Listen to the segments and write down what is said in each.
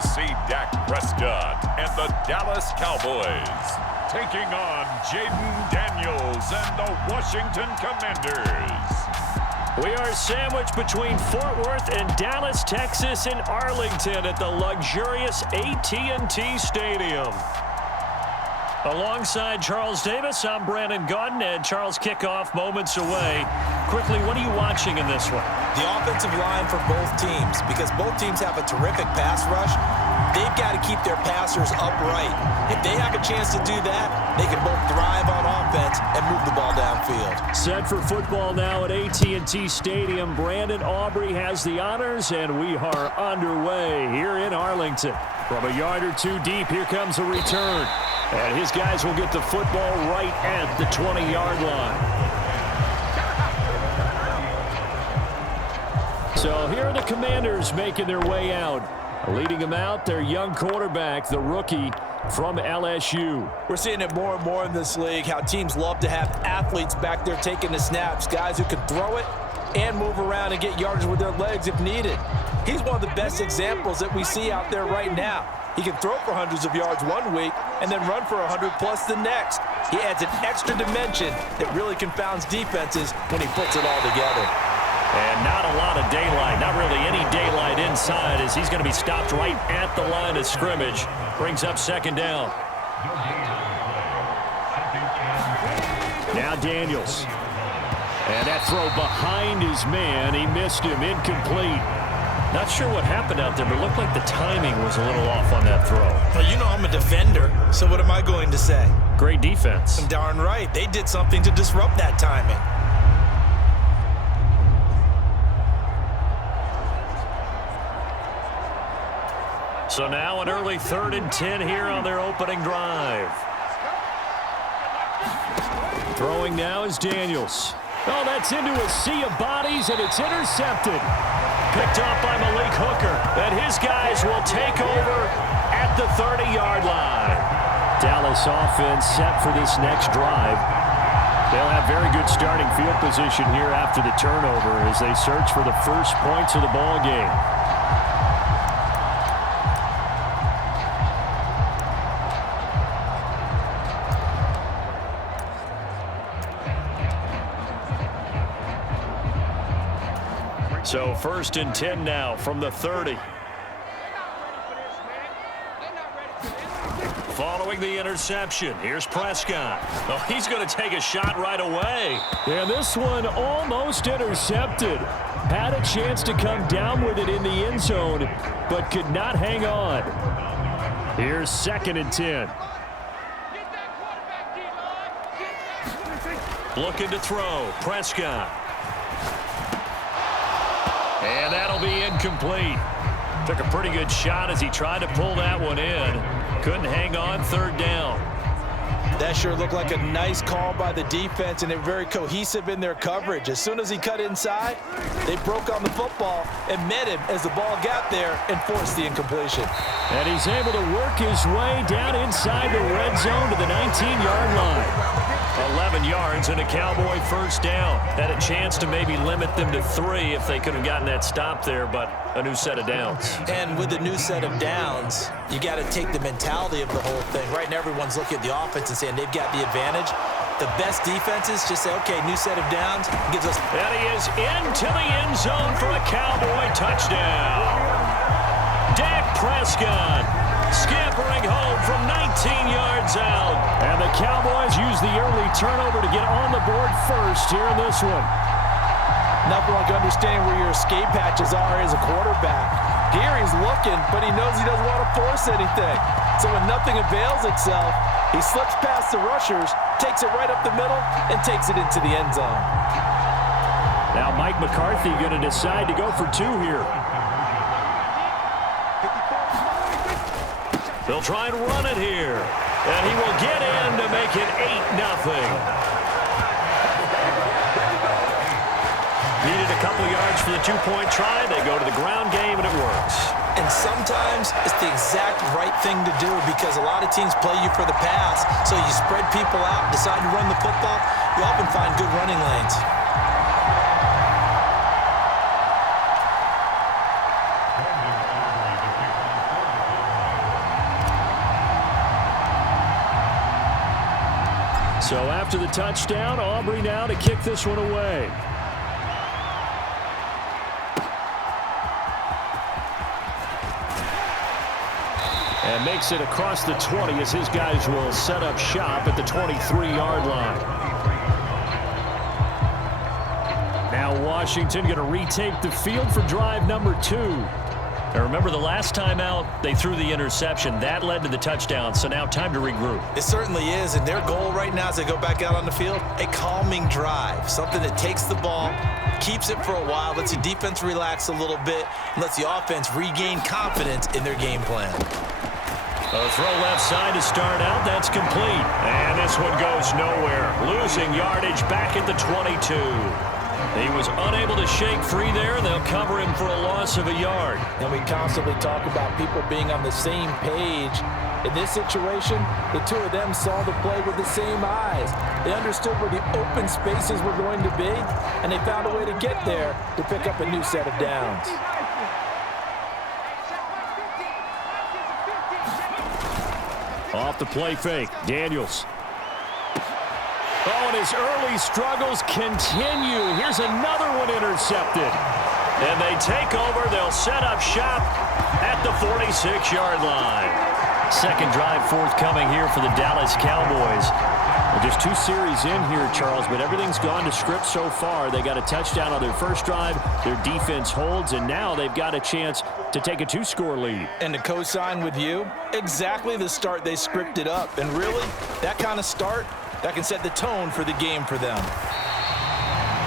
to see Dak Prescott and the Dallas Cowboys taking on Jaden Daniels and the Washington Commanders. We are sandwiched between Fort Worth and Dallas, Texas, and Arlington at the luxurious AT&T Stadium. Alongside Charles Davis, I'm Brandon Gaudin, and Charles, kickoff moments away. Quickly, what are you watching in this one? The offensive line for both teams, because both teams have a terrific pass rush. They've got to keep their passers upright. If they have a chance to do that, they can both thrive on offense and move the ball downfield. Set for football now at AT&T Stadium. Brandon Aubrey has the honors, and we are underway here in Arlington. From a yard or two deep, here comes a return. And his guys will get the football right at the 20-yard line. So here are the Commanders making their way out. Leading them out, their young quarterback, the rookie from LSU. We're seeing it more and more in this league, how teams love to have athletes back there taking the snaps, guys who can throw it and move around and get yardage with their legs if needed. He's one of the best examples that we see out there right now. He can throw for hundreds of yards one week and then run for 100+ the next. He adds an extra dimension that really confounds defenses when he puts it all together. And not a lot of daylight, not really any daylight inside, as he's going to be stopped right at the line of scrimmage. Brings up second down. Now Daniels. And that throw behind his man. He missed him, incomplete. Not sure what happened out there, but it looked like the timing was a little off on that throw. Well, you know I'm a defender, so what am I going to say? Great defense. Darn right. They did something to disrupt that timing. So now an early 3rd and 10 here on their opening drive. Throwing now is Daniels. Oh, that's into a sea of bodies, and it's intercepted. Picked off by Malik Hooker. And his guys will take over at the 30-yard line. Dallas offense set for this next drive. They'll have very good starting field position here after the turnover as they search for the first points of the ball game. So 1st and 10 now from the 30. Following the interception, here's Prescott. Oh, he's going to take a shot right away. And this one almost intercepted. Had a chance to come down with it in the end zone, but could not hang on. Here's 2nd and 10. Looking to throw, Prescott. And that'll be incomplete. Took a pretty good shot as he tried to pull that one in. Couldn't hang on, 3rd down. That sure looked like a nice call by the defense, and they're very cohesive in their coverage. As soon as he cut inside, they broke on the football and met him as the ball got there and forced the incompletion. And he's able to work his way down inside the red zone to the 19-yard line. 11 yards and a Cowboy 1st down. Had a chance to maybe limit them to 3 if they could have gotten that stop there, but a new set of downs. And with a new set of downs, you got to take the mentality of the whole thing. Right now, everyone's looking at the offense and saying they've got the advantage. The best defenses just say, okay, new set of downs. Gives us. And he is into the end zone for a Cowboy touchdown. Dak Prescott scampering home from 19 yards out. And the Cowboys use the early turnover to get on the board first here in this one. Nothing like understanding where your escape hatches are as a quarterback. Here he's looking, but he knows he doesn't want to force anything. So when nothing avails itself, he slips past the rushers, takes it right up the middle, and takes it into the end zone. Now Mike McCarthy going to decide to go for 2 here. They'll try and run it here. And he will get in to make it 8-0. Needed a couple yards for the 2-point try. They go to the ground game, and it works. And sometimes it's the exact right thing to do because a lot of teams play you for the pass. So you spread people out, decide to run the football. You often find good running lanes. So after the touchdown, Aubrey now to kick this one away. And makes it across the 20 as his guys will set up shop at the 23-yard line. Now Washington going to retake the field for drive number 2. Now remember, the last time out, they threw the interception. That led to the touchdown, so now time to regroup. It certainly is, and their goal right now as they go back out on the field, a calming drive, something that takes the ball, keeps it for a while, lets the defense relax a little bit, and lets the offense regain confidence in their game plan. A throw left side to start out. That's complete. And this one goes nowhere. Losing yardage back at the 22. He was unable to shake free there, and they'll cover him for a loss of a yard. And we constantly talk about people being on the same page. In this situation, the two of them saw the play with the same eyes. They understood where the open spaces were going to be, and they found a way to get there to pick up a new set of downs. Off the play fake, Daniels. Oh, and his early struggles continue. Here's another one intercepted. And they take over. They'll set up shop at the 46-yard line. Second drive forthcoming here for the Dallas Cowboys. Well, just 2 series in here, Charles, but everything's gone to script so far. They got a touchdown on their first drive. Their defense holds, and now they've got a chance to take a 2-score lead. And to co-sign with you, exactly the start they scripted up. And really, that kind of start, that can set the tone for the game for them.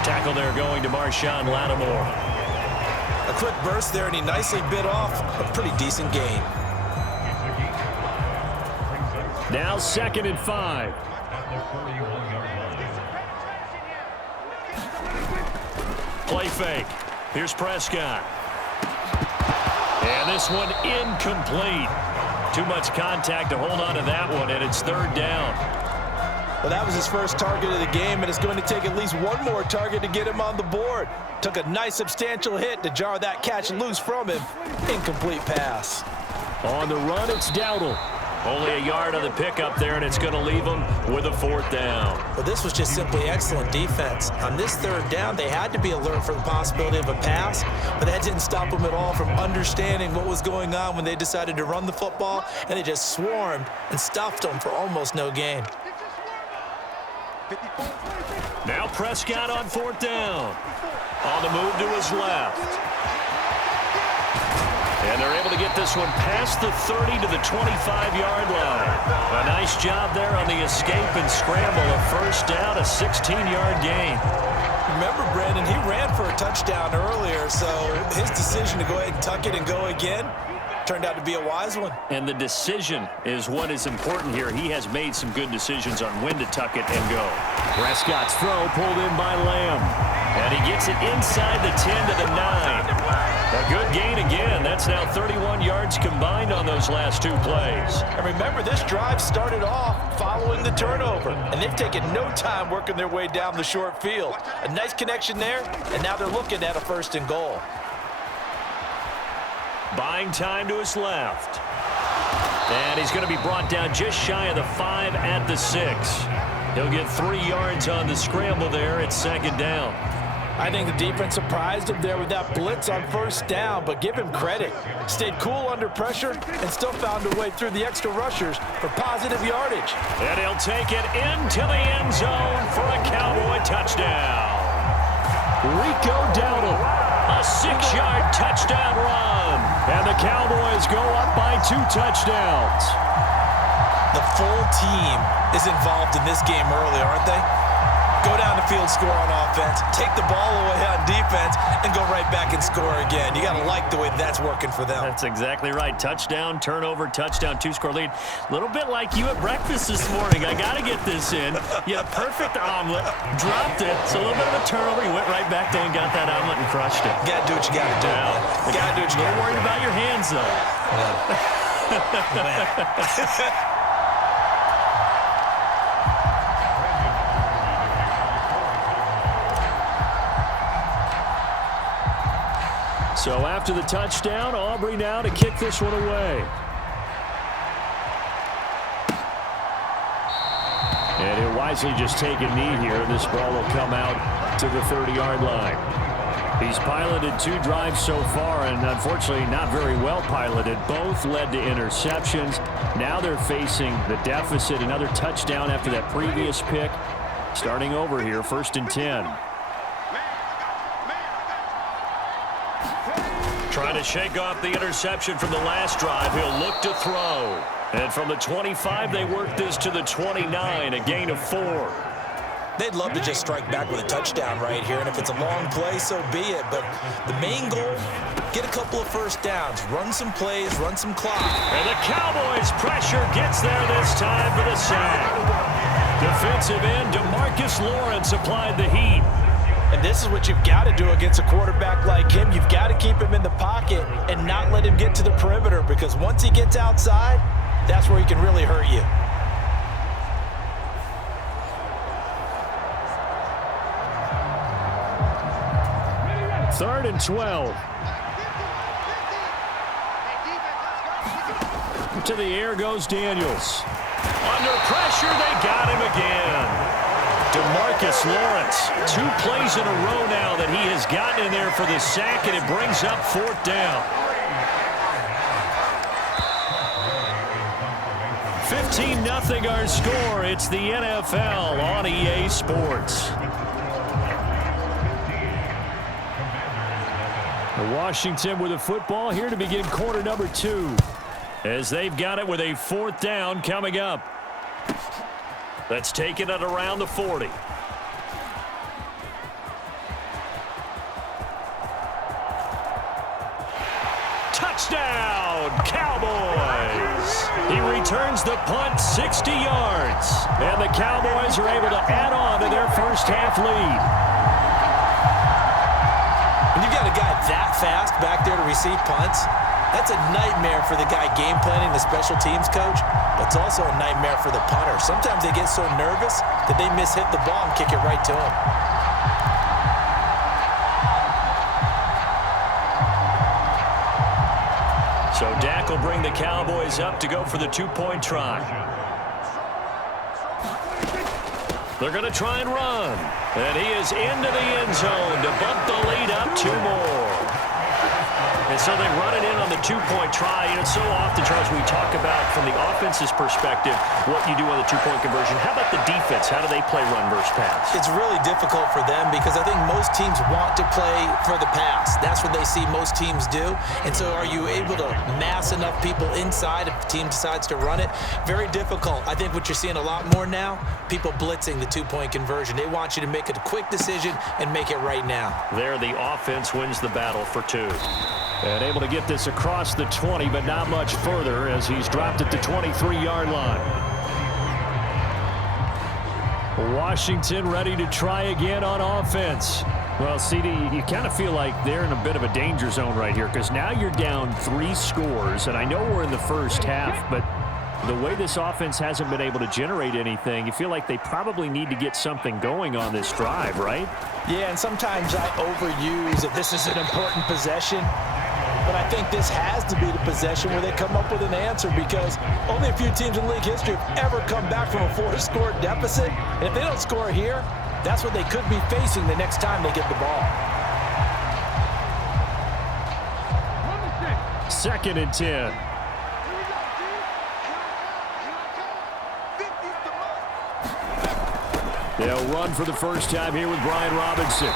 Tackle there going to Marshawn Lattimore. A quick burst there, and he nicely bit off a pretty decent gain. Now 2nd and 5. Play fake. Here's Prescott. And this one incomplete. Too much contact to hold on to that one, and it's 3rd down. Well, that was his first target of the game, and it's going to take at least one more target to get him on the board. Took a nice substantial hit to jar that catch loose from him. Incomplete pass. On the run, it's Dowdle. Only a yard on the pickup there, and it's going to leave them with a 4th down. Well, this was just simply excellent defense. On this 3rd down, they had to be alert for the possibility of a pass, but that didn't stop them at all from understanding what was going on when they decided to run the football, and they just swarmed and stuffed them for almost no gain. Now Prescott on 4th down. On the move to his left. And they're able to get this one past the 30 to the 25-yard line. A nice job there on the escape and scramble. A 1st down, a 16-yard gain. Remember, Brandon, he ran for a touchdown earlier, so his decision to go ahead and tuck it and go again turned out to be a wise one. And the decision is what is important here. He has made some good decisions on when to tuck it and go. Prescott's throw pulled in by Lamb. And he gets it inside the 10 to the 9. A good gain again. That's now 31 yards combined on those last 2 plays. And remember, this drive started off following the turnover, and they've taken no time working their way down the short field. A nice connection there, and now they're looking at a 1st and goal. Buying time to his left. And he's going to be brought down just shy of the 5 at the 6. He'll get 3 yards on the scramble there at 2nd down. I think the defense surprised him there with that blitz on 1st down, but give him credit. Stayed cool under pressure and still found a way through the extra rushers for positive yardage. And he'll take it into the end zone for a Cowboy touchdown. Rico Dowdle, a 6-yard touchdown run. And the Cowboys go up by 2 touchdowns. The full team is involved in this game early, aren't they? Go down the field, score on offense, take the ball away on defense, and go right back and score again. You got to like the way that's working for them. That's exactly right. Touchdown, turnover, touchdown, 2-score lead. A little bit like you at breakfast this morning. I got to get this in. You had a perfect omelet, dropped it. So a little bit of a turnover. You went right back there and got that omelet and crushed it. Got to do what you got to do. Yeah. Got to do what you got to do. Don't worry about your hands, though. So after the touchdown, Aubrey now to kick this one away. And he'll wipe wisely just take a knee here. This ball will come out to the 30-yard line. He's piloted 2 drives so far, and unfortunately not very well piloted. Both led to interceptions. Now they're facing the deficit. Another touchdown after that previous pick. Starting over here, 1st and 10. Trying to shake off the interception from the last drive. He'll look to throw. And from the 25, they work this to the 29, a gain of 4. They'd love to just strike back with a touchdown right here, and if it's a long play, so be it. But the main goal, get a couple of first downs, run some plays, run some clock. And the Cowboys' pressure gets there this time for the sack. Defensive end DeMarcus Lawrence applied the heat. And this is what you've got to do against a quarterback like him. You've got to keep him in the pocket and not let him get to the perimeter, because once he gets outside, that's where he can really hurt you. Third and 12. To the air goes Daniels. Under pressure, they got him again. DeMarcus Lawrence, 2 plays in a row now that he has gotten in there for the sack, and it brings up 4th down. 15-0 our score. It's the NFL on EA Sports. Washington with a football here to begin quarter number 2. As they've got it with a 4th down coming up. That's taken it around the 40. Touchdown, Cowboys! He returns the punt 60 yards. And the Cowboys are able to add on to their first half lead. When you've got a guy that fast back there to receive punts, that's a nightmare for the guy game planning, the special teams coach, but it's also a nightmare for the punter. Sometimes they get so nervous that they hit the ball and kick it right to him. So Dak will bring the Cowboys up to go for the 2-point try. They're going to try and run. And he is into the end zone to bump the lead up 2 more. And so they run it in on the 2-point try. You know, so often, Charles, we talk about from the offense's perspective what you do on the 2-point conversion. How about the defense? How do they play run versus pass? It's really difficult for them because I think most teams want to play for the pass. That's what they see most teams do. And so are you able to mass enough people inside if the team decides to run it? Very difficult. I think what you're seeing a lot more now, people blitzing the 2-point conversion. They want you to make a quick decision and make it right now. There, the offense wins the battle for 2. And able to get this across the 20, but not much further as he's dropped it to 23-yard line. Washington ready to try again on offense. Well, CD, you kind of feel like they're in a bit of a danger zone right here because now you're down 3 scores, and I know we're in the first half, but the way this offense hasn't been able to generate anything, you feel like they probably need to get something going on this drive, right? Yeah, and sometimes I overuse that this is an important possession. But I think this has to be the possession where they come up with an answer because only a few teams in league history have ever come back from a 4-score deficit. And if they don't score here, that's what they could be facing the next time they get the ball. 2nd and 10. They'll run for the first time here with Brian Robinson.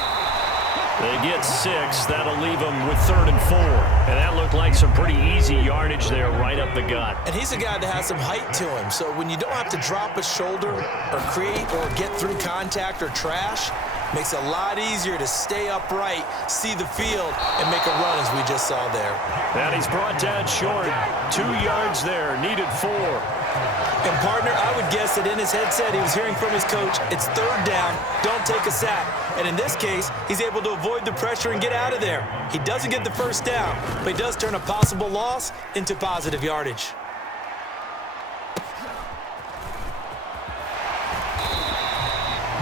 They get 6. That'll leave them with 3rd and 4. And that looked like some pretty easy yardage there right up the gut. And he's a guy that has some height to him. So when you don't have to drop a shoulder or create or get through contact or trash, makes it a lot easier to stay upright, see the field, and make a run as we just saw there. And he's brought down short. 2 yards there, needed 4. And, partner, I would guess that in his headset he was hearing from his coach, it's 3rd down, don't take a sack. And in this case, he's able to avoid the pressure and get out of there. He doesn't get the first down, but he does turn a possible loss into positive yardage.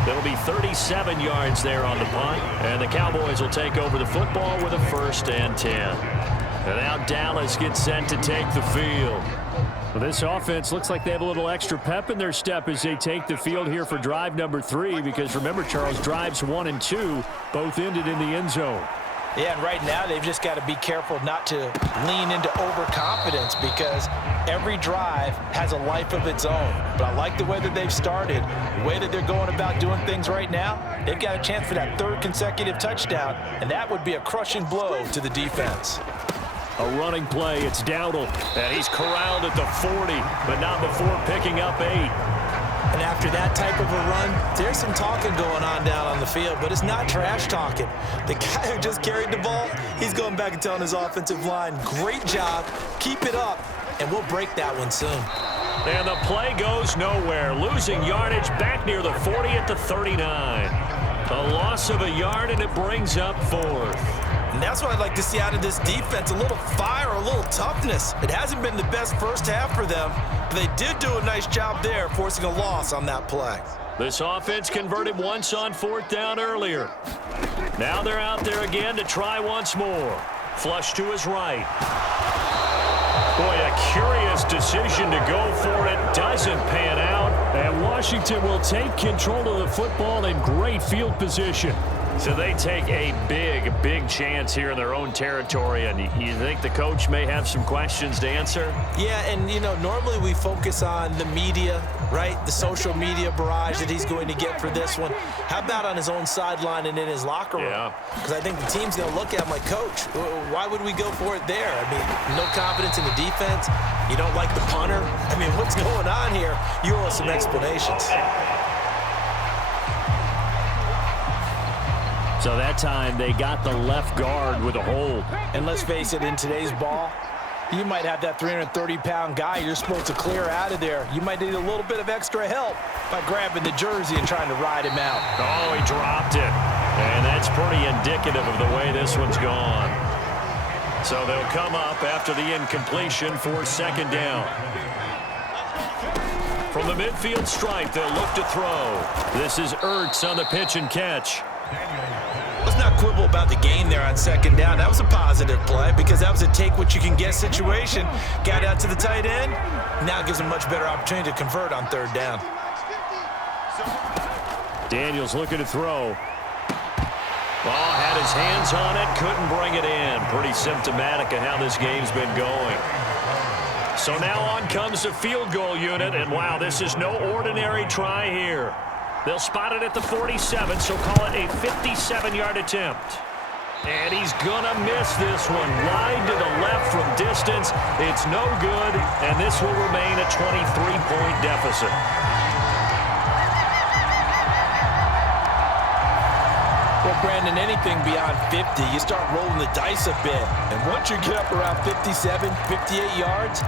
It'll be 37 yards there on the punt, and the Cowboys will take over the football with a 1st and 10. And now Dallas gets set to take the field. Well, this offense looks like they have a little extra pep in their step as they take the field here for drive number 3, because remember, Charles, drives 1 and 2 both ended in the end zone. Yeah, and right now they've just got to be careful not to lean into overconfidence, because every drive has a life of its own. But I like the way that they've started, the way that they're going about doing things right now. They've got a chance for that 3rd consecutive touchdown, and that would be a crushing blow to the defense. A running play, it's Dowdle, and he's corralled at the 40, but not before picking up 8. And after that type of a run, there's some talking going on down on the field, but it's not trash talking. The guy who just carried the ball, he's going back and telling his offensive line, great job, keep it up, and we'll break that one soon. And the play goes nowhere, losing yardage back near the 40 at the 39. A loss of a yard, and it brings up 4th. And that's what I'd like to see out of this defense, a little fire, a little toughness. It hasn't been the best first half for them, but they did do a nice job there, forcing a loss on that play. This offense converted once on 4th down earlier. Now they're out there again to try once more. Flush to his right. Boy, a curious decision to go for it. Doesn't pan out. And Washington will take control of the football in great field position. So they take a big chance here in their own territory, and you think the coach may have some questions to answer? Yeah, and, you know, normally we focus on the media, right? The social media barrage that he's going to get for this one. How about on his own sideline and in his locker room? Yeah. Because I think the team's going to look at him like, Coach, why would we go for it there? I mean, no confidence in the defense. You don't like the punter. I mean, what's going on here? You owe us some explanations. So that time they got the left guard with a hold. And let's face it, in today's ball, you might have that 330-pound guy you're supposed to clear out of there. You might need a little bit of extra help by grabbing the jersey and trying to ride him out. Oh, he dropped it. And that's pretty indicative of the way this one's gone. So they'll come up after the incompletion for 2nd down. From the midfield stripe, they'll look to throw. This is Ertz on the pitch and catch. Let's not quibble about the game there on 2nd down. That was a positive play because that was a take-what-you-can-get situation. Got out to the tight end. Now gives him much better opportunity to convert on 3rd down. Daniels looking to throw. Ball had his hands on it, couldn't bring it in. Pretty symptomatic of how this game's been going. So now on comes the field goal unit, and wow, this is no ordinary try here. They'll spot it at the 47, so call it a 57-yard attempt. And he's gonna miss this one. Wide to the left from distance. It's no good, and this will remain a 23-point deficit. Well, Brandon, anything beyond 50, you start rolling the dice a bit. And once you get up around 57, 58 yards,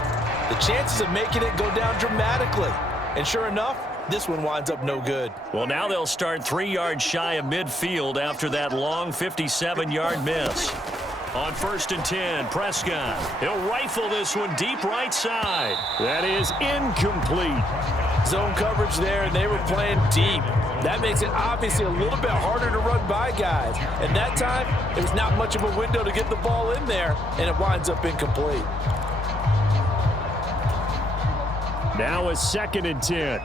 the chances of making it go down dramatically. And sure enough, this one winds up no good. Well, now they'll start 3 yards shy of midfield after that long 57-yard miss. On 1st and 10, Prescott. He'll rifle this one deep right side. That is incomplete. Zone coverage there, and they were playing deep. That makes it obviously a little bit harder to run by guys. And that time, there was not much of a window to get the ball in there, and it winds up incomplete. Now a 2nd and 10.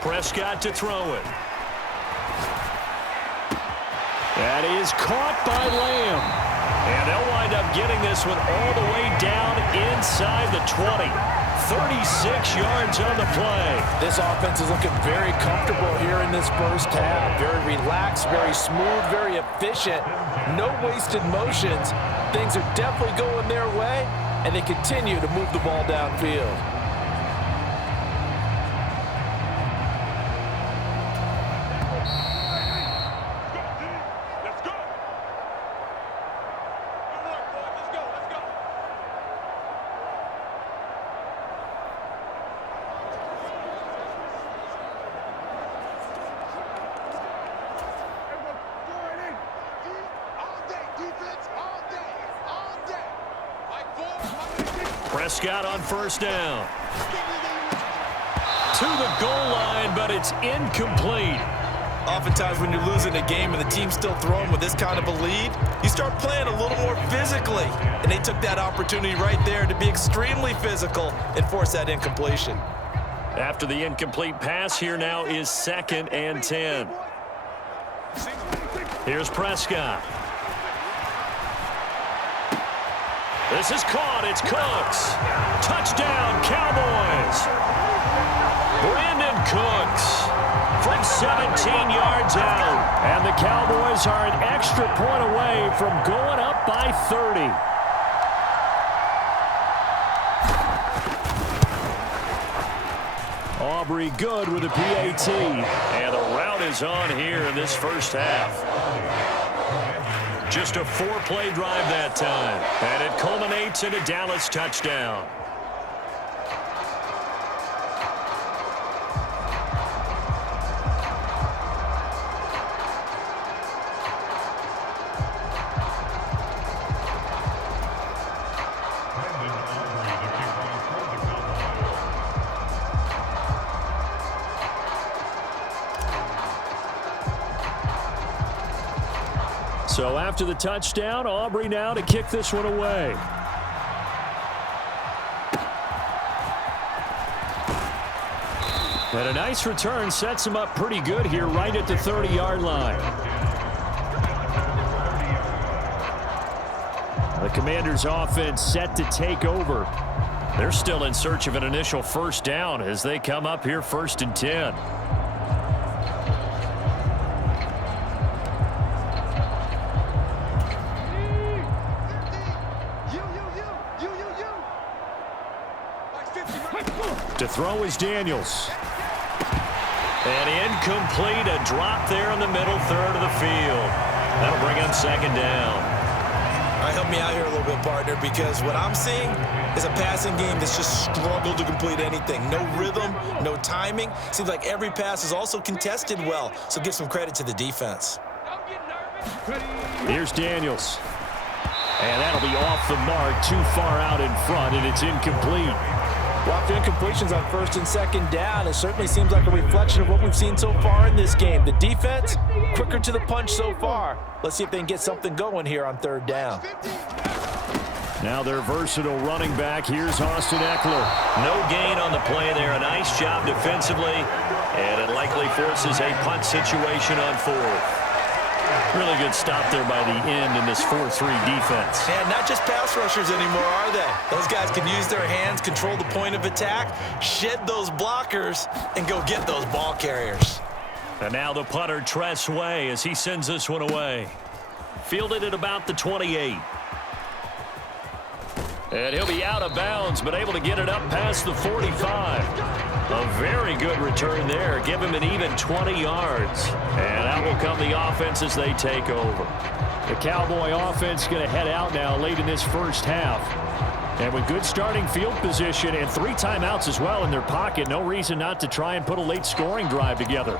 Prescott to throw it. That is caught by Lamb. And they'll wind up getting this one all the way down inside the 20. 36 yards on the play. This offense is looking very comfortable here in this first half. Very relaxed, very smooth, very efficient. No wasted motions. Things are definitely going their way, and they continue to move the ball downfield. Prescott on 1st down. To the goal line, but it's incomplete. Oftentimes when you're losing a game and the team's still throwing with this kind of a lead, you start playing a little more physically. And they took that opportunity right there to be extremely physical and force that incompletion. After the incomplete pass, here now is 2nd and 10. Here's Prescott. This is caught. It's Cooks. Touchdown, Cowboys. Brandon Cooks from 17 yards out. And the Cowboys are an extra point away from going up by 30. Aubrey good with a PAT. And the route is on here in this first half. Just a 4-play drive that time. And it culminates in a Dallas touchdown. So after the touchdown, Aubrey now to kick this one away. And a nice return sets him up pretty good here right at the 30-yard line. The Commanders' offense set to take over. They're still in search of an initial first down as they come up here 1st and 10. To throw is Daniels. And incomplete, a drop there in the middle third of the field. That'll bring him 2nd down. All right, help me out here a little bit, partner, because what I'm seeing is a passing game that's just struggled to complete anything. No rhythm, no timing. Seems like every pass is also contested well, so give some credit to the defense. Here's Daniels. And that'll be off the mark, too far out in front, and it's incomplete. Well, after incompletions on 1st and 2nd down, it certainly seems like a reflection of what we've seen so far in this game. The defense, quicker to the punch so far. Let's see if they can get something going here on 3rd down. Now their versatile running back. Here's Austin Eckler. No gain on the play there. A nice job defensively. And it likely forces a punt situation on 4th. Really good stop there by the end in this 4-3 defense. And not just pass rushers anymore, are they? Those guys can use their hands, control the point of attack, shed those blockers, and go get those ball carriers. And now the punter, Tress Way, as he sends this one away. Fielded at about the 28. And he'll be out of bounds, but able to get it up past the 45. A very good return there. Give him an even 20 yards. And out will come the offense as they take over. The Cowboy offense going to head out now late in this first half. And with good starting field position and 3 timeouts as well in their pocket, no reason not to try and put a late scoring drive together.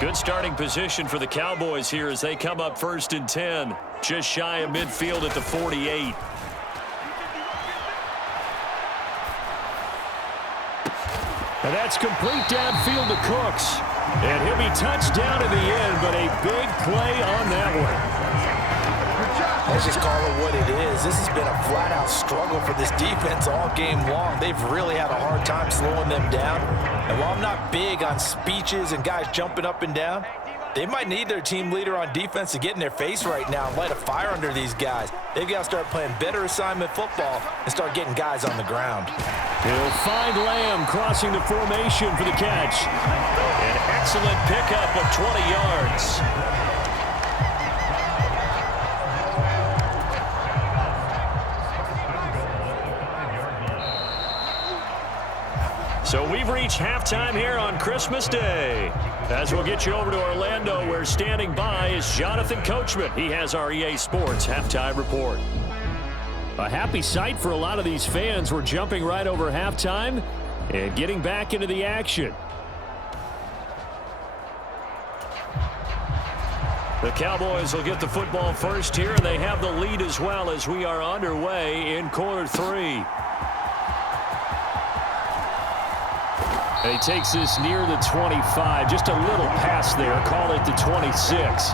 Good starting position for the Cowboys here as they come up 1st and 10. Just shy of midfield at the 48. And that's complete downfield to Cooks. And he'll be touched down in the end, but a big play on that one. Let's just call it what it is. This has been a flat-out struggle for this defense all game long. They've really had a hard time slowing them down. And while I'm not big on speeches and guys jumping up and down, they might need their team leader on defense to get in their face right now and light a fire under these guys. They've got to start playing better assignment football and start getting guys on the ground. He'll find Lamb crossing the formation for the catch. An excellent pickup of 20 yards. So we've reached halftime here on Christmas Day. As we'll get you over to Orlando, where standing by is Jonathan Coachman. He has our EA Sports halftime report. A happy sight for a lot of these fans. We're jumping right over halftime and getting back into the action. The Cowboys will get the football first here, and they have the lead as well as we are underway in quarter 3. And he takes this near the 25, just a little past there, call it the 26.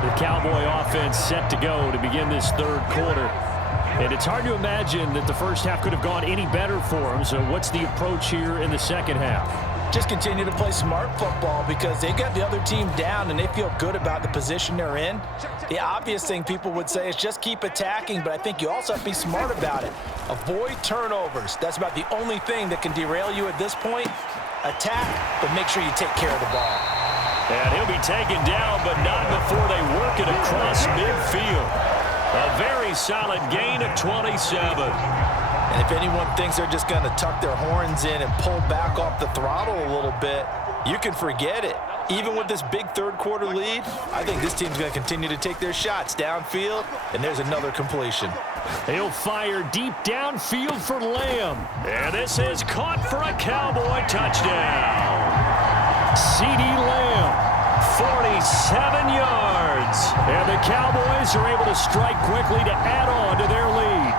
The Cowboy offense set to go to begin this third quarter. And it's hard to imagine that the first half could have gone any better for them. So what's the approach here in the second half? Just continue to play smart football because they got the other team down and they feel good about the position they're in. The obvious thing people would say is just keep attacking, but I think you also have to be smart about it. Avoid turnovers. That's about the only thing that can derail you at this point. Attack, but make sure you take care of the ball. And he'll be taken down, but not before they work it across midfield. A very solid gain of 27. And if anyone thinks they're just going to tuck their horns in and pull back off the throttle a little bit, you can forget it. Even with this big third quarter lead, I think this team's going to continue to take their shots downfield, and there's another completion. He'll fire deep downfield for Lamb. And this is caught for a Cowboy touchdown. C.D. Lamb, 47 yards. And the Cowboys are able to strike quickly to add on to their lead.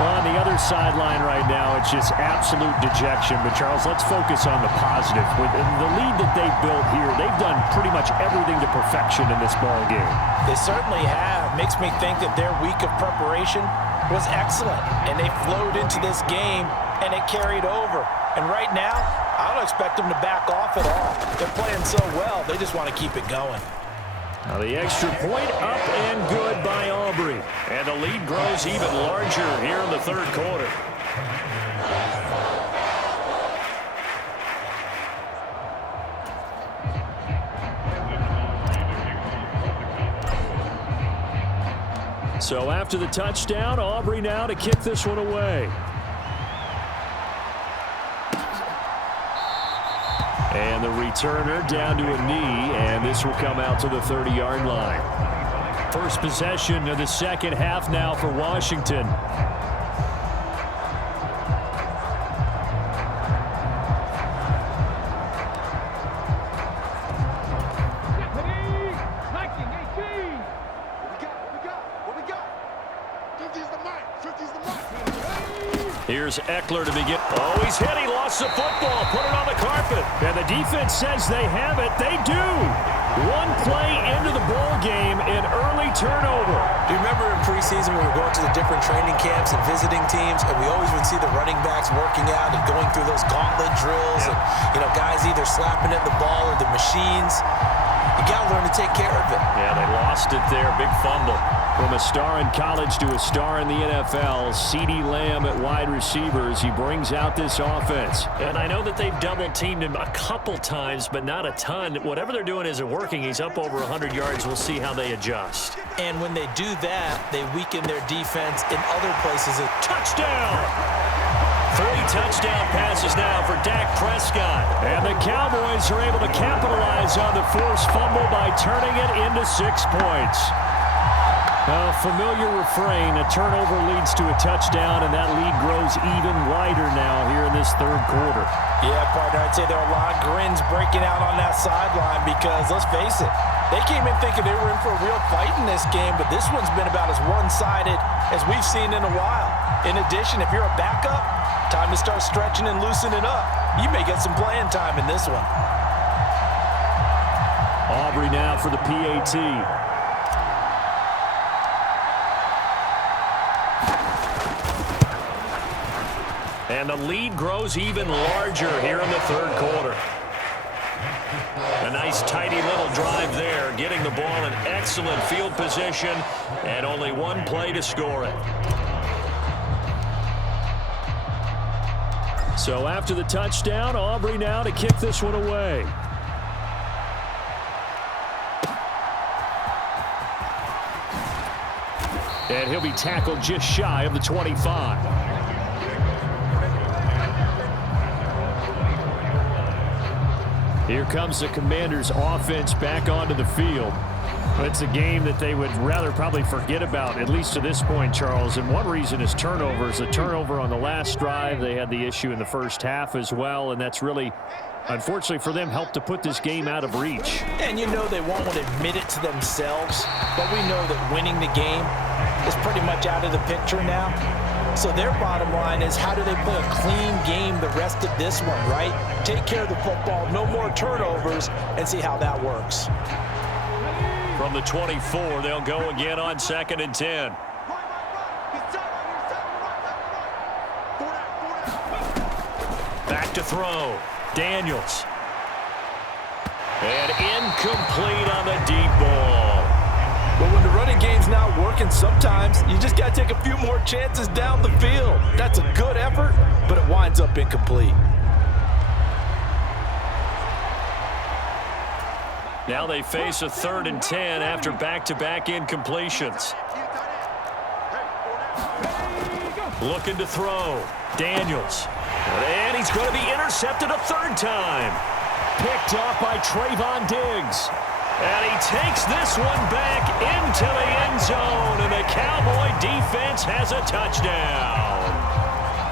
On the other sideline right now, it's just absolute dejection. But, Charles, let's focus on the positive. With the lead that they've built here, they've done pretty much everything to perfection in this ball game. They certainly have. Makes me think that their week of preparation was excellent. And they flowed into this game, and it carried over. And right now, I don't expect them to back off at all. They're playing so well, they just want to keep it going. Now the extra point up and good by Aubrey. And the lead grows even larger here in the third quarter. So after the touchdown, Aubrey now to kick this one away. And the returner down to a knee, and this will come out to the 30-yard line. First possession of the second half now for Washington. Here's Eckler to begin. Oh, he's hit. He lost the football. Put it on the carpet. And the defense says they have it. They do. One play into the ball game, an early turnover. Do you remember in preseason when we were going to the different training camps and visiting teams, and we always would see the running backs working out and going through those gauntlet drills, and guys either slapping at the ball or the machines. You got to learn to take care of it. Yeah, they lost it there. Big fumble. From a star in college to a star in the NFL, C.D. Lamb at wide receivers. He brings out this offense. And I know that they've double-teamed him a couple times, but not a ton. Whatever they're doing isn't working. He's up over 100 yards. We'll see how they adjust. And when they do that, they weaken their defense in other places. Touchdown! 3 touchdown passes now for Dak Prescott. And the Cowboys are able to capitalize on the forced fumble by turning it into 6 points. A familiar refrain, a turnover leads to a touchdown, and that lead grows even wider now here in this third quarter. Yeah, partner, I'd say there are a lot of grins breaking out on that sideline because, let's face it, they came in thinking they were in for a real fight in this game, but this one's been about as one-sided as we've seen in a while. In addition, if you're a backup, time to start stretching and loosening up. You may get some playing time in this one. Aubrey now for the PAT. And the lead grows even larger here in the third quarter. A nice, tidy little drive there, getting the ball in excellent field position, and only one play to score it. So after the touchdown, Aubrey now to kick this one away. And he'll be tackled just shy of the 25. Here comes the Commanders' offense back onto the field. It's a game that they would rather probably forget about, at least to this point, Charles. And one reason is turnovers. A turnover on the last drive. They had the issue in the first half as well, and that's really unfortunately for them, helped to put this game out of reach. And you know they won't admit it to themselves, but we know that winning the game is pretty much out of the picture now. So their bottom line is, how do they play a clean game the rest of this one, right? Take care of the football, no more turnovers, and see how that works. From the 24, they'll go again on 2nd and 10. Back to throw. Daniels. And incomplete on the deep ball. But when the running game's not working, sometimes you just got to take a few more chances down the field. That's a good effort, but it winds up incomplete. Now they face a 3rd and 10 after back-to-back incompletions. Looking to throw. Daniels. And he's going to be intercepted a 3rd time. Picked off by Trayvon Diggs. And he takes this one back into the end zone, and the Cowboy defense has a touchdown.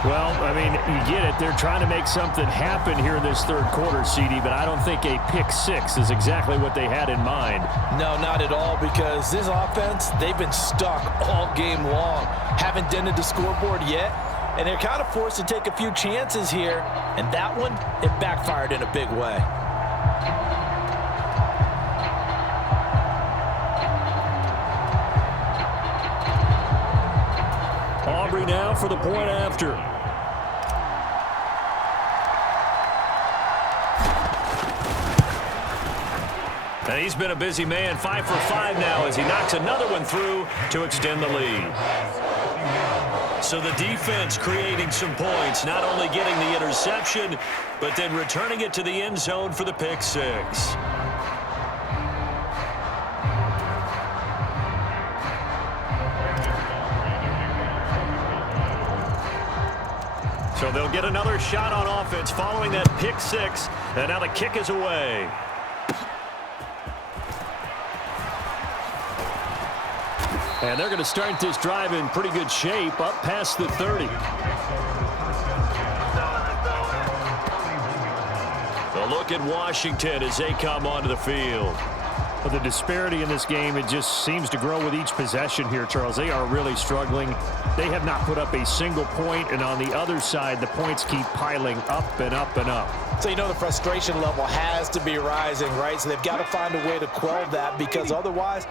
Well, I mean, you get it. They're trying to make something happen here in this 3rd quarter, CD, but I don't think a pick 6 is exactly what they had in mind. No, not at all, because this offense, they've been stuck all game long. Haven't dented the scoreboard yet, and they're kind of forced to take a few chances here, and that one, it backfired in a big way. Aubrey now for the point after. And he's been a busy man, 5 for 5 now as he knocks another one through to extend the lead. So the defense creating some points, not only getting the interception, but then returning it to the end zone for the pick 6. So they'll get another shot on offense following that pick 6, and now the kick is away. And they're going to start this drive in pretty good shape, up past the 30. A look at Washington as they come onto the field. But the disparity in this game, it just seems to grow with each possession here, Charles. They are really struggling. They have not put up a single point, and on the other side, the points keep piling up and up and up. So you know the frustration level has to be rising, right? So they've got to find a way to quell that, because otherwise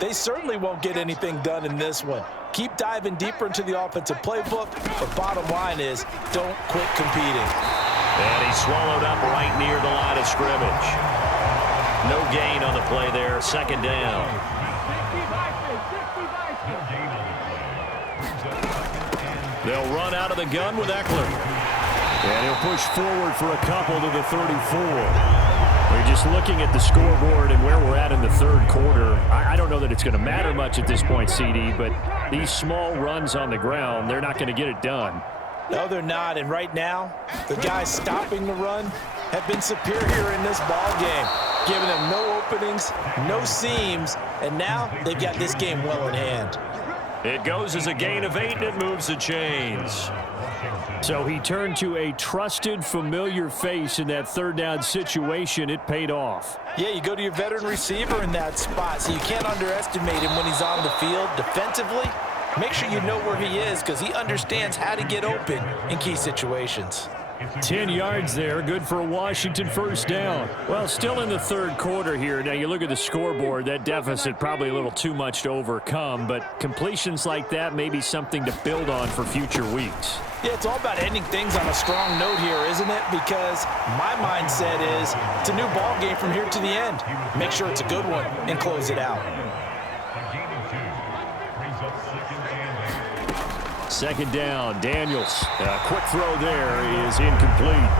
they certainly won't get anything done in this one. Keep diving deeper into the offensive playbook, but bottom line is, don't quit competing. And he's swallowed up right near the line of scrimmage. No gain on the play there, 2nd down. They'll run out of the gun with Eckler. And he'll push forward for a couple to the 34. We're just looking at the scoreboard and where we're at in the 3rd quarter. I don't know that it's going to matter much at this point, CD, but these small runs on the ground, they're not going to get it done. No, they're not. And right now, the guys stopping the run have been superior in this ball game, giving them no openings, no seams, and now they've got this game well in hand. It goes as a gain of 8, and it moves the chains. So he turned to a trusted, familiar face in that 3rd down situation. It paid off. Yeah, you go to your veteran receiver in that spot, so you can't underestimate him when he's on the field defensively. Make sure you know where he is, because he understands how to get open in key situations. 10 yards there, good for a Washington 1st down. Well, still in the 3rd quarter here. Now, you look at the scoreboard, that deficit probably a little too much to overcome, but completions like that may be something to build on for future weeks. Yeah, it's all about ending things on a strong note here, isn't it? Because my mindset is it's a new ball game from here to the end. Make sure it's a good one and close it out. 2nd down, Daniels. A quick throw there is incomplete.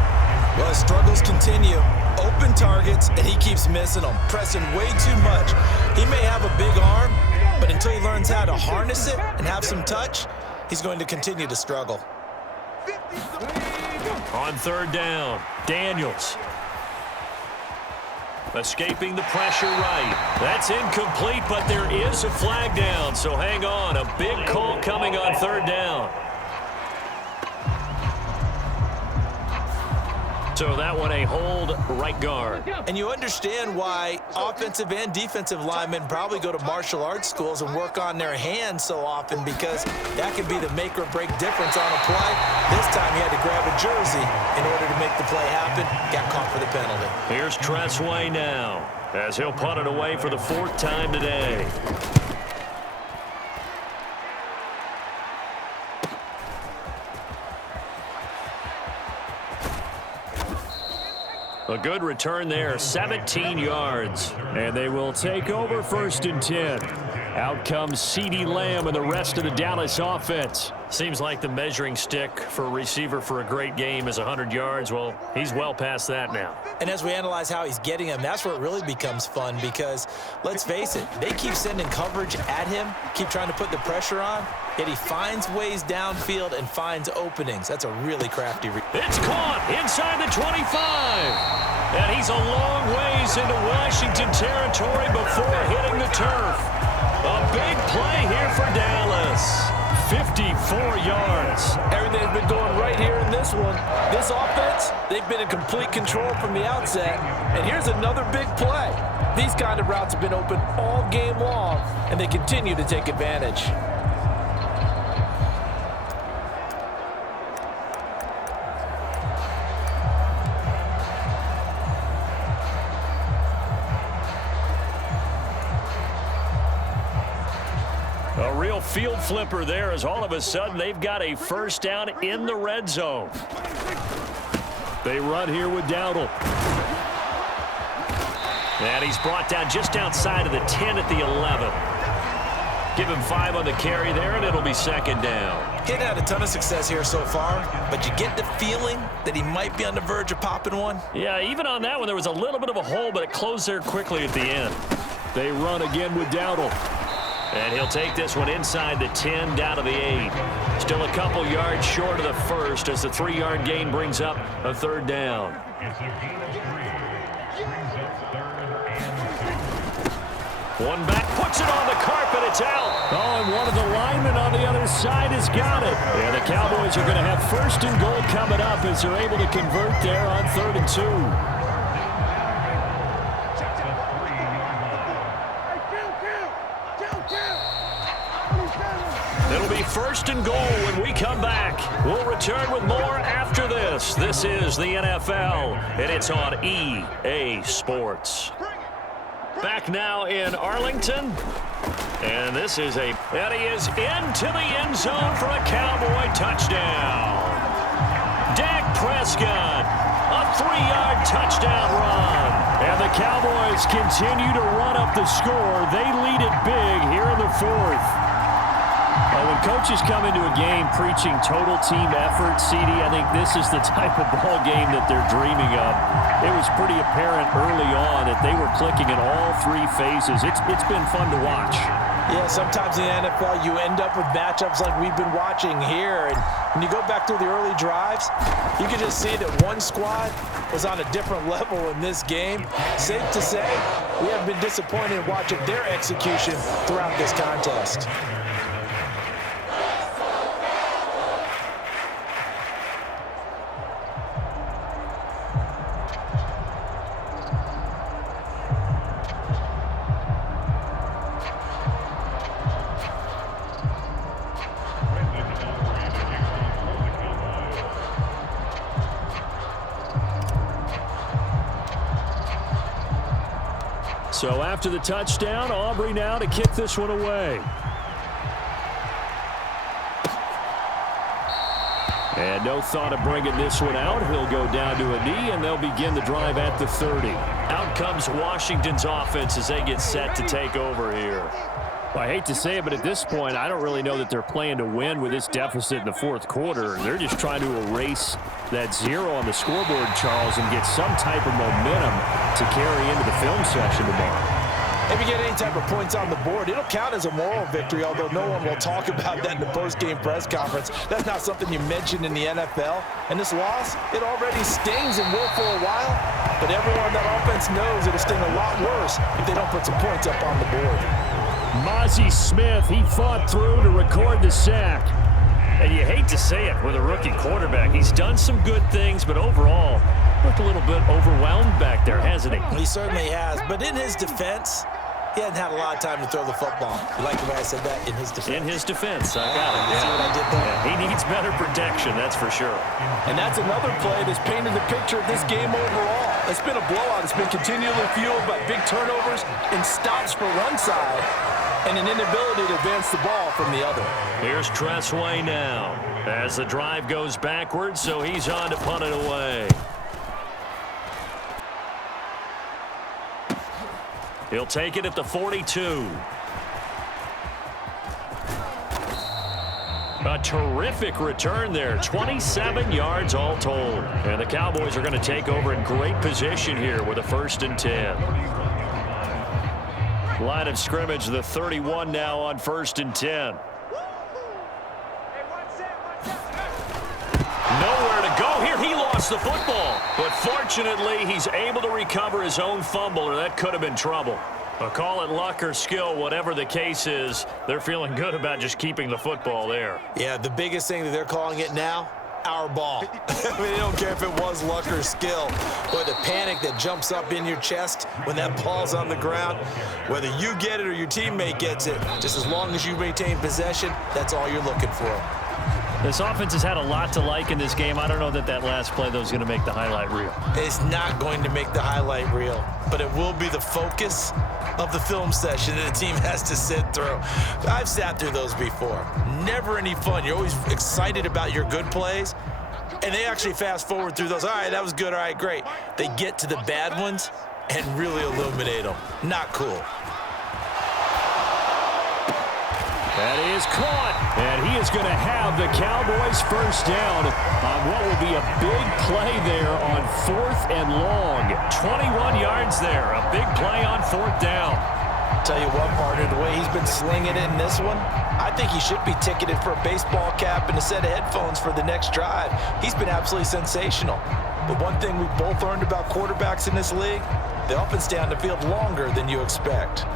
Well, his struggles continue. Open targets, and he keeps missing them, pressing way too much. He may have a big arm, but until he learns how to harness it and have some touch, he's going to continue to struggle. On 3rd down, Daniels. Escaping the pressure right. That's incomplete, but there is a flag down, so hang on. A big call coming on 3rd down. So that one a hold right guard. And you understand why offensive and defensive linemen probably go to martial arts schools and work on their hands so often, because that could be the make or break difference on a play. This time he had to grab a jersey in order to make the play happen. Got caught for the penalty. Here's Tressway now, as he'll punt it away for the 4th time today. A good return there, 17 yards. And they will take over 1st and 10. Out comes CeeDee Lamb and the rest of the Dallas offense. Seems like the measuring stick for a receiver for a great game is 100 yards. Well, he's well past that now. And as we analyze how he's getting them, that's where it really becomes fun, because let's face it, they keep sending coverage at him, keep trying to put the pressure on, yet he finds ways downfield and finds openings. That's a really crafty It's caught inside the 25. And he's a long ways into Washington territory before hitting the turf. A big play here for Dallas. 54 yards. Everything's been going right here in this one. This offense, they've been in complete control from the outset. And here's another big play. These kind of routes have been open all game long, and they continue to take advantage. A real field flipper there, as all of a sudden they've got a 1st down in the red zone. They run here with Dowdle. And he's brought down just outside of the 10 at the 11. Give him 5 on the carry there, and it'll be 2nd down. He'd had a ton of success here so far, but you get the feeling that he might be on the verge of popping one. Yeah, even on that one, there was a little bit of a hole, but it closed there quickly at the end. They run again with Dowdle. And he'll take this one inside the 10, down to the 8. Still a couple yards short of the 1st as the 3-yard gain brings up a 3rd down. One back, puts it on the carpet, it's out. Oh, and one of the linemen on the other side has got it. And the Cowboys are going to have 1st and goal coming up as they're able to convert there on 3rd and 2. It'll be 1st and goal when we come back. We'll return with more after this. This is the NFL, and it's on EA Sports. Back now in Arlington. And this is and he is into the end zone for a Cowboy touchdown. Dak Prescott, a 3-yard touchdown run. And the Cowboys continue to run up the score. They lead it big here in the 4th. When coaches come into a game preaching total team effort, CD, I think this is the type of ball game that they're dreaming of. It was pretty apparent early on that they were clicking in all 3 phases. It's been fun to watch. Yeah, sometimes in the NFL you end up with matchups like we've been watching here. And when you go back through the early drives, you can just see that one squad was on a different level in this game. Safe to say, we have been disappointed in watching their execution throughout this contest. So after the touchdown, Aubrey now to kick this one away. And no thought of bringing this one out. He'll go down to a knee, and they'll begin the drive at the 30. Out comes Washington's offense as they get set to take over here. Well, I hate to say it, but at this point, I don't really know that they're playing to win with this deficit in the 4th quarter. They're just trying to erase that 0 on the scoreboard, Charles, and get some type of momentum to carry into the film session tomorrow. If you get any type of points on the board, it'll count as a moral victory, although no one will talk about that in the post-game press conference. That's not something you mention in the NFL. And this loss, it already stings and will for a while, but everyone on that offense knows it'll sting a lot worse if they don't put some points up on the board. Mozzie Smith, he fought through to record the sack. And you hate to say it with a rookie quarterback. He's done some good things, but overall, Looked a little bit overwhelmed back there, hasn't he? He certainly has, but in his defense, he hasn't had a lot of time to throw the football. You like the way I said that? In his defense. In his defense, I got it. See what I did there? Yeah, he needs better protection, that's for sure. And that's another play that's painted the picture of this game overall. It's been a blowout. It's been continually fueled by big turnovers and stops for one side and an inability to advance the ball from the other. Here's Tressway now as the drive goes backwards, so he's on to punt it away. He'll take it at the 42. A terrific return there. 27 yards all told. And the Cowboys are going to take over in great position here with a 1st and 10. Line of scrimmage, the 31 now on 1st and 10. Nowhere to go here. He lost the football. But fortunately, he's able to recover his own fumble, or that could have been trouble. But call it luck or skill, whatever the case is, they're feeling good about just keeping the football there. Yeah, the biggest thing that they're calling it now, our ball. I mean, they don't care if it was luck or skill, but the panic that jumps up in your chest when that ball's on the ground, whether you get it or your teammate gets it, just as long as you maintain possession, that's all you're looking for. This offense has had a lot to like in this game. I don't know that last play, though, is going to make the highlight reel. It's not going to make the highlight reel, but it will be the focus of the film session that the team has to sit through. I've sat through those before. Never any fun. You're always excited about your good plays, and they actually fast forward through those. All right, that was good. All right, great. They get to the bad ones and really illuminate them. Not cool. That is caught, and he is going to have the Cowboys 1st down on what will be a big play there on 4th and long. 21 yards there, a big play on 4th down. Tell you what, partner, the way he's been slinging it in this one, I think he should be ticketed for a baseball cap and a set of headphones for the next drive. He's been absolutely sensational. But one thing we've both learned about quarterbacks in this league, they often stay on the field longer than you expect.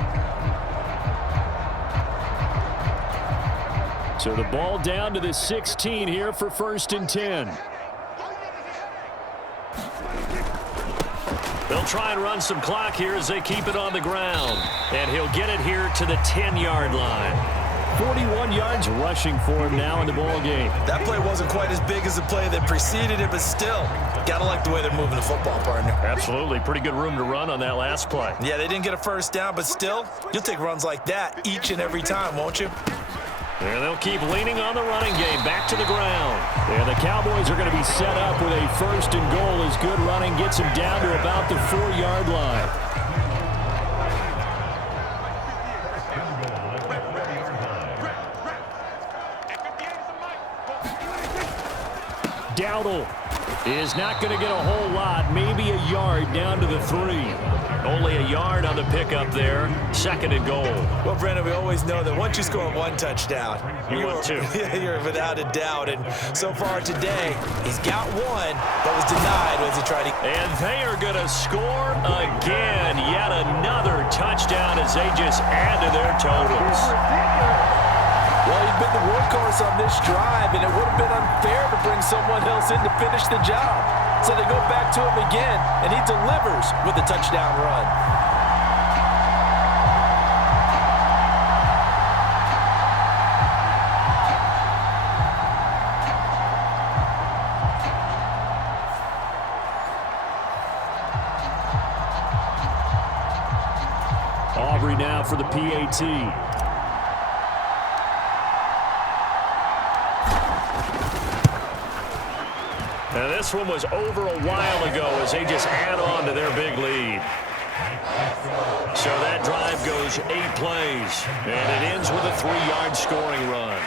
So the ball down to the 16 here for 1st and 10. They'll try and run some clock here as they keep it on the ground. And he'll get it here to the 10-yard line. 41 yards rushing for him now in the ball game. That play wasn't quite as big as the play that preceded it, but still, gotta like the way they're moving the football, partner. Absolutely. Pretty good room to run on that last play. Yeah, they didn't get a 1st down, but still, you'll take runs like that each and every time, won't you? And they'll keep leaning on the running game. Back to the ground. And the Cowboys are going to be set up with a 1st and goal as good running gets them down to about the 4-yard line. Dowdle is not going to get a whole lot, maybe a yard down to the 3. Only a yard on the pickup there, 2nd and goal. Well, Brendan, we always know that once you score 1 touchdown, You want 2. You're without a doubt. And so far today, he's got 1, but was denied as he tried to. And they are going to score again. Yet another touchdown as they just add to their totals. Well, he's been the workhorse on this drive, and it would have been unfair to bring someone else in to finish the job. So they go back to him again, and he delivers with a touchdown run. Aubrey now for the PAT. Now this one was over a while ago as they just add on to their big lead. So that drive goes 8 plays, and it ends with a 3-yard scoring run.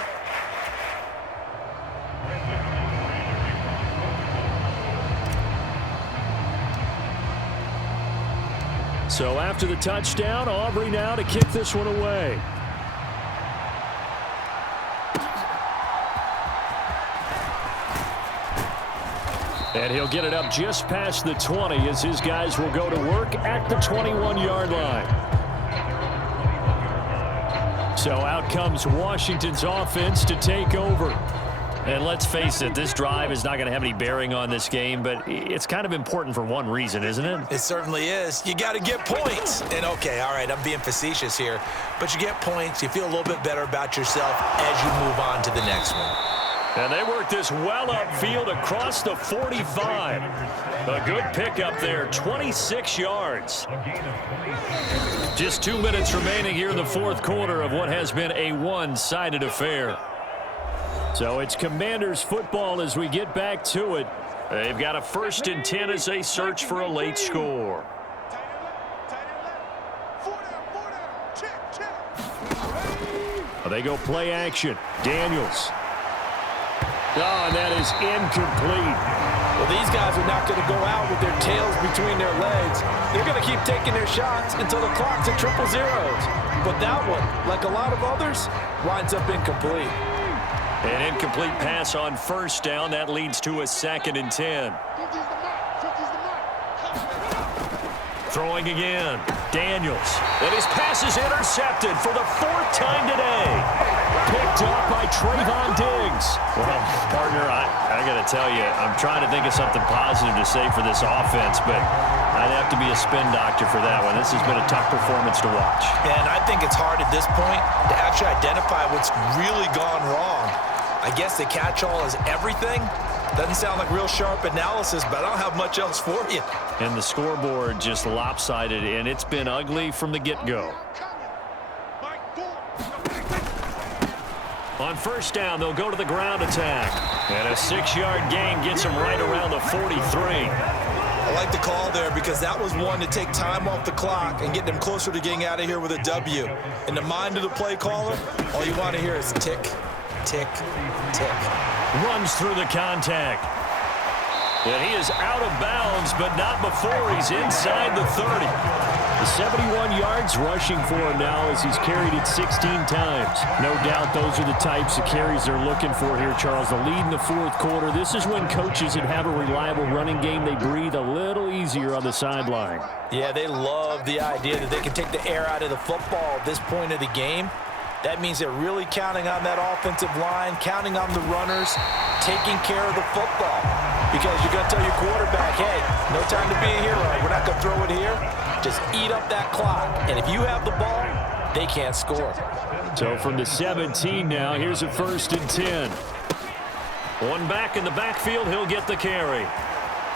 So after the touchdown, Aubrey now to kick this one away. And he'll get it up just past the 20 as his guys will go to work at the 21-yard line. So out comes Washington's offense to take over. And let's face it, this drive is not going to have any bearing on this game, but it's kind of important for one reason, isn't it? It certainly is. You got to get points. And, okay, all right, I'm being facetious here, but you get points, you feel a little bit better about yourself as you move on to the next one. And they work this well upfield across the 45. A good pickup there, 26 yards. Just 2 minutes remaining here in the fourth quarter of what has been a one-sided affair. So it's Commanders football as we get back to it. They've got a 1st and 10 as they search for a late score. They go play action. Daniels. Oh, and that is incomplete. Well, these guys are not going to go out with their tails between their legs. They're going to keep taking their shots until the clock's at 000. But that one, like a lot of others, winds up incomplete. An incomplete pass on 1st down. That leads to a 2nd and 10. Throwing again. Daniels. And his pass is intercepted for the 4th time today. Picked up by Trayvon Diggs. Well, partner, I got to tell you, I'm trying to think of something positive to say for this offense, but I'd have to be a spin doctor for that one. This has been a tough performance to watch. And I think it's hard at this point to actually identify what's really gone wrong. I guess the catch-all is everything. Doesn't sound like real sharp analysis, but I don't have much else for you. And the scoreboard just lopsided, and it's been ugly from the get-go. On 1st down, they'll go to the ground attack. And a 6-yard gain gets them right around the 43. I like the call there because that was one to take time off the clock and get them closer to getting out of here with a W. In the mind of the play caller, all you want to hear is tick, tick, tick. Runs through the contact. And he is out of bounds, but not before he's inside the 30. The 71 yards rushing for him now as he's carried it 16 times. No doubt those are the types of carries they're looking for here, Charles. The lead in the fourth quarter. This is when coaches that have a reliable running game, they breathe a little easier on the sideline. Yeah, they love the idea that they can take the air out of the football at this point of the game. That means they're really counting on that offensive line, counting on the runners, taking care of the football. Because you're going to tell your quarterback, hey, no time to be a hero. We're not going to throw it here. Just eat up that clock. And if you have the ball, they can't score. So from the 17 now, here's a 1st and 10. One back in the backfield, he'll get the carry.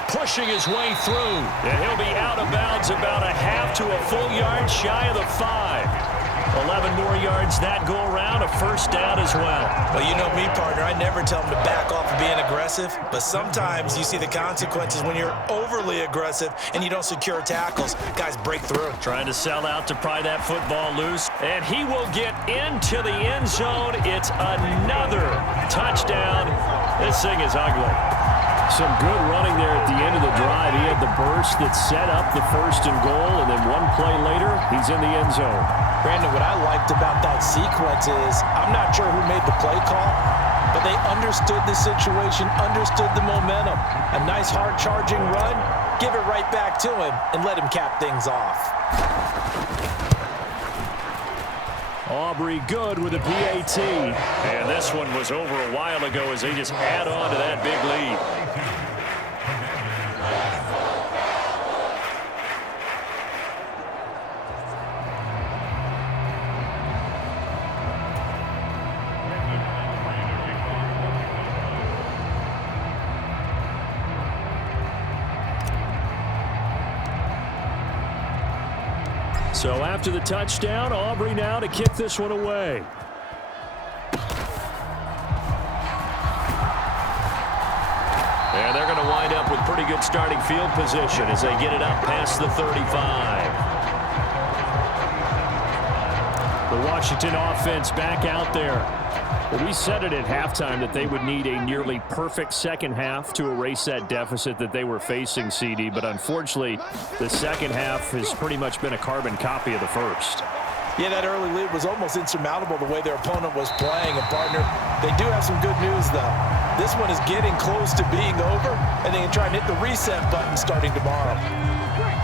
Pushing his way through. And he'll be out of bounds about a half to a full yard shy of the 5. 11 more yards that go around, a 1st down as well. Well, you know me, partner. I never tell them to back off of being aggressive, but sometimes you see the consequences when you're overly aggressive and you don't secure tackles. Guys break through. Trying to sell out to pry that football loose, and he will get into the end zone. It's another touchdown. This thing is ugly. Some good running there at the end of the drive. He had the burst that set up the 1st and goal, and then one play later, he's in the end zone. Brandon, what I liked about that sequence is I'm not sure who made the play call, but they understood the situation, understood the momentum. A nice hard-charging run, give it right back to him, and let him cap things off. Aubrey good with a PAT. And this one was over a while ago as they just add on to that big lead. So after the touchdown, Aubrey now to kick this one away. And they're going to wind up with pretty good starting field position as they get it up past the 35. The Washington offense back out there. Well, we said it at halftime that they would need a nearly perfect second half to erase that deficit that they were facing, CD. But unfortunately, the second half has pretty much been a carbon copy of the first. Yeah, that early lead was almost insurmountable the way their opponent was playing. And, partner, they do have some good news, though. This one is getting close to being over, and they can try and hit the reset button starting tomorrow.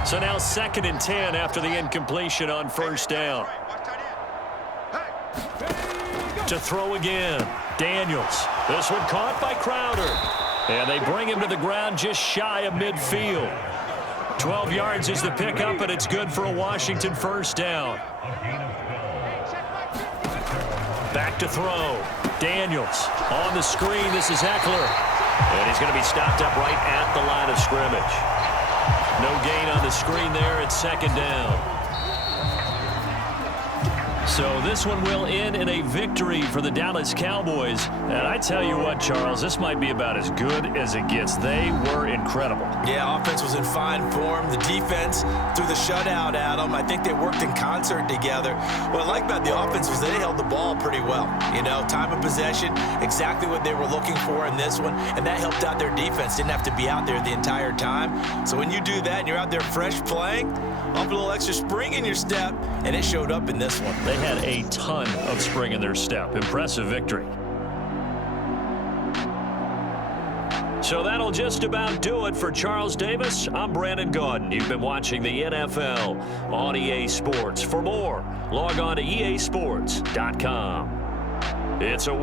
So now 2nd and 10 after the incompletion on 1st down. To throw again. Daniels. This one caught by Crowder. And they bring him to the ground just shy of midfield. 12 yards is the pickup, and it's good for a Washington first down. Back to throw. Daniels on the screen. This is Eckler. And he's going to be stopped up right at the line of scrimmage. No gain on the screen there. It's second down. So this one will end in a victory for the Dallas Cowboys. And I tell you what, Charles, this might be about as good as it gets. They were incredible. Yeah, offense was in fine form. The defense threw the shutout at them. I think they worked in concert together. What I like about the offense was they held the ball pretty well. You know, time of possession, exactly what they were looking for in this one, and that helped out their defense. Didn't have to be out there the entire time. So when you do that and you're out there fresh playing, up a little extra spring in your step, and it showed up in this one. They had a ton of spring in their step. Impressive victory. So that'll just about do it for Charles Davis. I'm Brandon Gaudin. You've been watching the NFL on EA Sports. For more, log on to easports.com. It's a